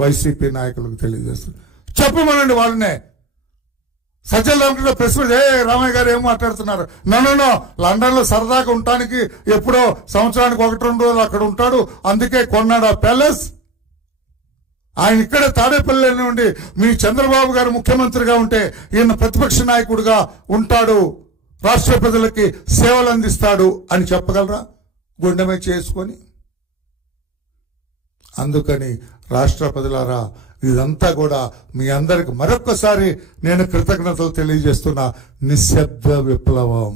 YCP నాయకులకు తెలియజేస్తుంది. చెప్పమనండి వాళ్ళనే. సజ్జల రామకృష్ణ ప్రెస్ మీట్ రామయ్య గారు ఏం మాట్లాడుతున్నారు? నన్ను లండన్ లో సరదాగా ఉండటానికి ఎప్పుడో సంవత్సరానికి 1-2 రోజులు అక్కడ ఉంటాడు, అందుకే కొన్నాడు ఆ ప్యాలెస్. ఆయన ఇక్కడే తాడేపల్లి నుండి మీ చంద్రబాబు గారు ముఖ్యమంత్రిగా ఉంటే ఈయన ప్రతిపక్ష నాయకుడిగా ఉంటాడు, రాష్ట్ర ప్రజలకి సేవలు అందిస్తాడు అని చెప్పగలరా గుండె మీద చేసుకొని? అందుకని రాష్ట్ర ప్రజలారా, ఇదంతా కూడా మీ అందరికి మరొక్కసారి నేను కృతజ్ఞతలు తెలియజేస్తున్నా. నిశ్శబ్ద విప్లవం,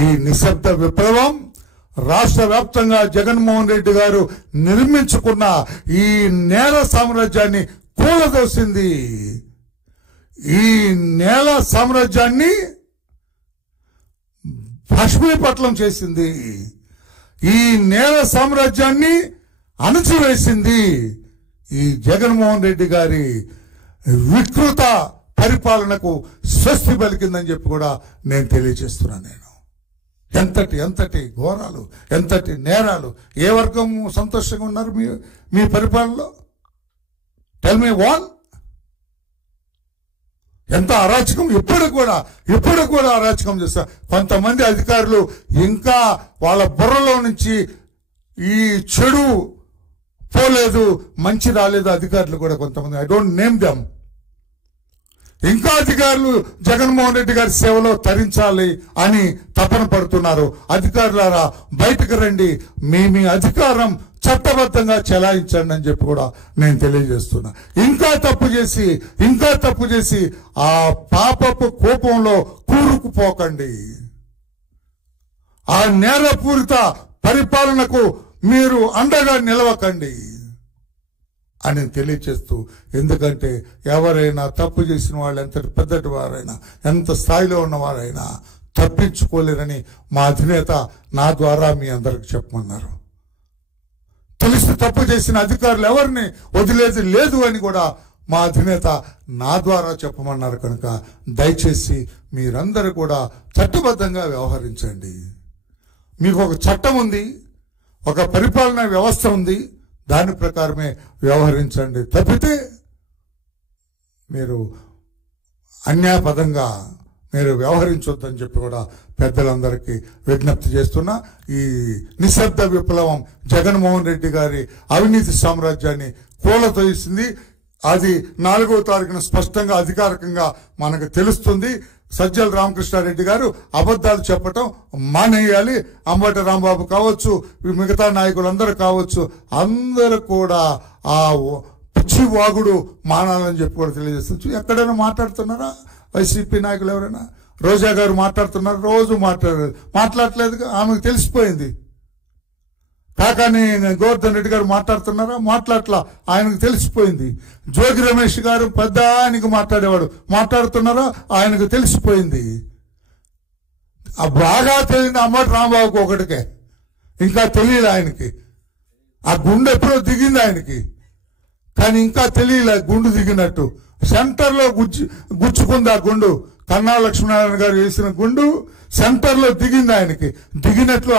ఈ నిశ్శబ్ద విప్లవం రాష్ట్ర వ్యాప్తంగా జగన్మోహన్ రెడ్డి గారు నిర్మించుకున్న ఈ నేల సామ్రాజ్యాన్ని కూలదోసింది. ఈ నేల సామ్రాజ్యాన్ని భస్మీపట్నం చేసింది. ఈ నేల సామ్రాజ్యాన్ని అణచివేసింది ఈ జగన్మోహన్ రెడ్డి గారి వికృత పరిపాలనకు స్వస్తి పలికిందని చెప్పి కూడా నేను తెలియజేస్తున్నాను. నేను ఎంతటి ఘోరాలు, ఎంతటి నేరాలు. ఏ వర్గం సంతోషంగా ఉన్నారు మీ పరిపాలనలో? Tell me one. ఎంత అరాచకం! ఇప్పుడు కూడా అరాచకం చేస్తారు కొంతమంది అధికారులు. ఇంకా వాళ్ళ బుర్రలో నుంచి ఈ చెడు పోలేదు, మంచి రాలేదు అధికారులు కూడా కొంతమంది. I don't name them. ఇంకా అధికారులు జగన్మోహన్ రెడ్డి గారి సేవలో తరించాలి అని తపన పడుతున్నారు. అధికారులారా, బయటకు రండి, మీ అధికారం చట్టబద్ధంగా చెలాయించండి అని చెప్పి కూడా నేను తెలియజేస్తున్నా. ఇంకా తప్పు చేసి ఆ పాపపు కోపంలో కూరుకుపోకండి. ఆ నేరపూరిత పరిపాలనకు మీరు అండగా నిలవకండి అని తెలియచేస్తూ, ఎందుకంటే ఎవరైనా తప్పు చేసిన వాళ్ళు ఎంతటి పెద్దటి వారైనా, ఎంత స్థాయిలో ఉన్నవారైనా తప్పించుకోలేరని మా అధినేత నా ద్వారా మీ అందరికి చెప్పమన్నారు. తెలిసి తప్పు చేసిన అధికారులు ఎవరిని వదిలేది లేదు అని కూడా మా అధినేత నా ద్వారా చెప్పమన్నారు. కనుక దయచేసి మీరందరూ కూడా చట్టబద్ధంగా వ్యవహరించండి. మీకు ఒక చట్టం ఉంది, ఒక పరిపాలనా వ్యవస్థ ఉంది, దాని ప్రకారమే వ్యవహరించండి. తప్పితే మీరు అన్యాయపదంగా మీరు వ్యవహరించొద్దని చెప్పి కూడా పెద్దలందరికీ విజ్ఞప్తి చేస్తున్నా. ఈ నిశ్శబ్ద విప్లవం జగన్మోహన్ రెడ్డి గారి అవినీతి సామ్రాజ్యాన్ని కూలతోసింది. అది 4వ తారీఖున స్పష్టంగా అధికారికంగా మనకు తెలుస్తుంది. సజ్జల రామకృష్ణారెడ్డి గారు అబద్ధాలు చెప్పటం మానేయాలి. అంబటి రాంబాబు కావచ్చు, మిగతా నాయకులందరూ కావచ్చు, అందరూ కూడా ఆ పిచ్చి వాగుడు మానాలని చెప్పి కూడా తెలియజేస్తుంది. ఎక్కడైనా మాట్లాడుతున్నారా వైసీపీ నాయకులు? ఎవరైనా? రోజా గారు మాట్లాడుతున్నారు, రోజు మాట్లాడలేదుగా, ఆమెకు తెలిసిపోయింది. కాకాని గోవర్ధన్ రెడ్డి గారు మాట్లాడుతున్నారా? మాట్లాడలా, ఆయనకు తెలిసిపోయింది. జోగి రమేష్ గారు పెద్ద ఆయనకు మాట్లాడేవాడు, మాట్లాడుతున్నారా? ఆయనకు తెలిసిపోయింది. ఆ బాగా తెలియదు అంబటి రాంబాబుకి ఒకటికే, ఇంకా తెలియలే ఆయనకి. ఆ గుండె ఎప్పుడో దిగింది ఆయనకి, కానీ ఇంకా తెలియలే గుండు దిగినట్టు. సెంటర్లో గుచ్చుకుంది ఆ గుండు. కన్నా లక్ష్మీనారాయణ గారు వేసిన గుండు సెంటర్లో దిగింది ఆయనకి. దిగినట్లు